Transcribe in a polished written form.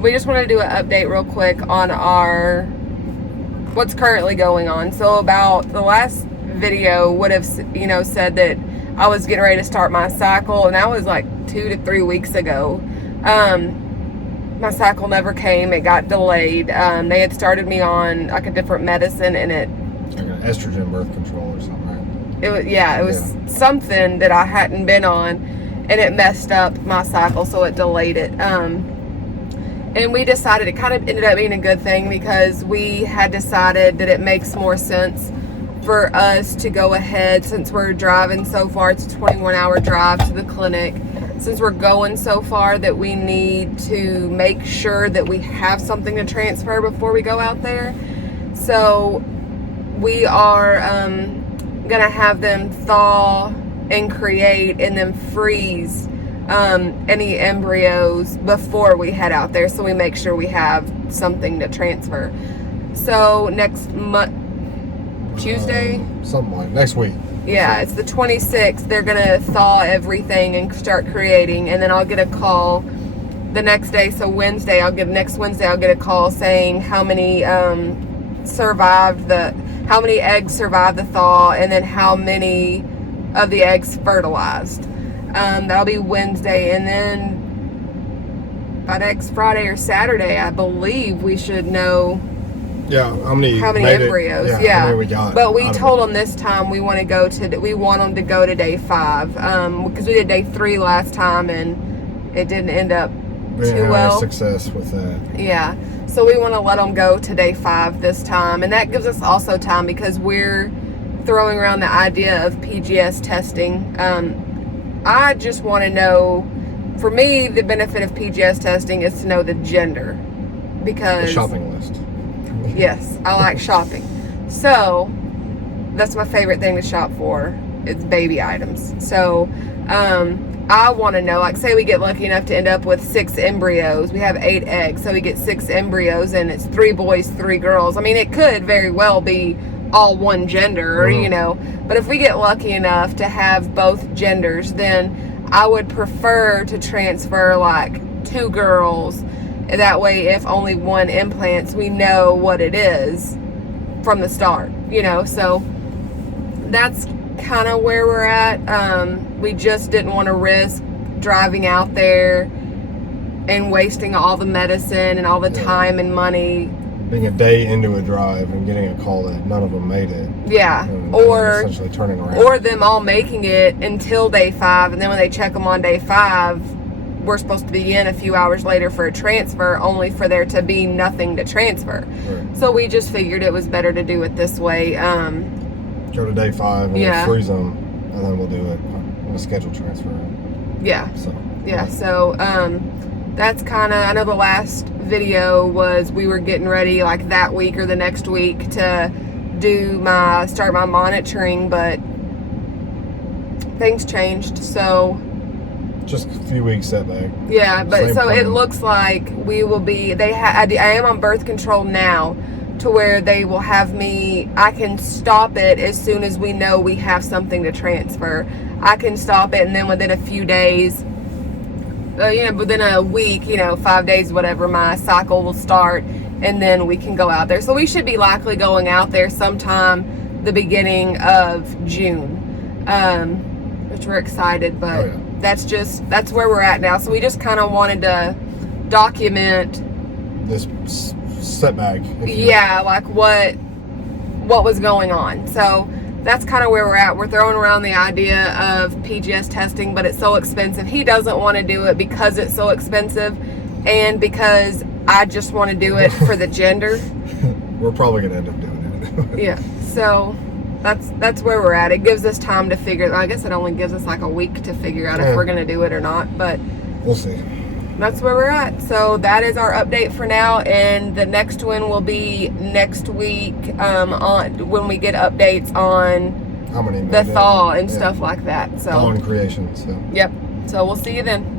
We just wanted to do an update real quick on what's currently going on. So about the last video would have, said that I was getting ready to start my cycle, and that was like 2 to 3 weeks ago. My cycle never came. It got delayed. They had started me on like a different medicine, and it like an estrogen birth control or something, right? It was something that I hadn't been on, and it messed up my cycle, so it delayed it. And we decided, it kind of ended up being a good thing, because we had decided that it makes more sense for us to go ahead, since we're driving so far. It's a 21-hour drive to the clinic. Since we're going so far, that we need to make sure that we have something to transfer before we go out there. So we are gonna have them thaw and create and then freeze any embryos before we head out there, so we make sure we have something to transfer. So next Tuesday? Something like next week. Yeah, it's the 26th. They're gonna thaw everything and start creating, and then I'll get a call the next day. So next Wednesday I'll get a call saying how many eggs survived the thaw, and then how many of the eggs fertilized. That'll be Wednesday, and then by next Friday or Saturday, I believe we should know. Yeah, how many embryos? Yeah. How many we got. But we told them this time we want them to go to day 5, because we did day 3 last time and it didn't end up too well. Success with that. Yeah, so we want to let them go to day 5 this time, and that gives us also time, because we're throwing around the idea of PGS testing. I just want to know, for me, the benefit of PGS testing is to know the gender, because the shopping list. Yes, I like shopping. So that's my favorite thing to shop for. It's baby items. So I want to know, like, say we get lucky enough to end up with 6 embryos. We have 8 eggs, so we get 6 embryos, and it's 3 boys, 3 girls. I mean, it could very well be all one gender, but if we get lucky enough to have both genders, then I would prefer to transfer like 2 girls. That way, if only one implants, we know what it is from the start, so that's kind of where we're at. We just didn't want to risk driving out there and wasting all the medicine and all the time and money. Being a day into a drive and getting a call that none of them made it. Yeah, and or essentially turning around. Or them all making it until day 5, and then when they check them on day 5, we're supposed to be in a few hours later for a transfer, only for there to be nothing to transfer. Right. So we just figured it was better to do it this way. Go to day 5 and then freeze them, and then we'll do it on a scheduled transfer. Yeah. So that's kind of, I know the last video was we were getting ready like that week or the next week to start my monitoring, but things changed, so just a few weeks setback. Yeah, but so it looks like we will be, I am on birth control now, to where they will have me, I can stop it as soon as we know we have something to transfer. I can stop it, and then within a few days, within a week, 5 days, whatever, my cycle will start, and then we can go out there. So we should be likely going out there sometime the beginning of June, which we're excited, but that's where we're at now. So we just kind of wanted to document this setback. Yeah, like what was going on. So that's kind of where we're at. We're throwing around the idea of PGS testing, but it's so expensive. He doesn't want to do it because it's so expensive, and because I just want to do it for the gender. We're probably going to end up doing it. Yeah, so that's where we're at. It gives us time to figure. I guess it only gives us like a week to figure out if we're going to do it or not, but we'll see. That's where we're at. So that is our update for now, and the next one will be next week on when we get updates on how many the thaw and stuff like that. So thaw and creation. So yep. So we'll see you then.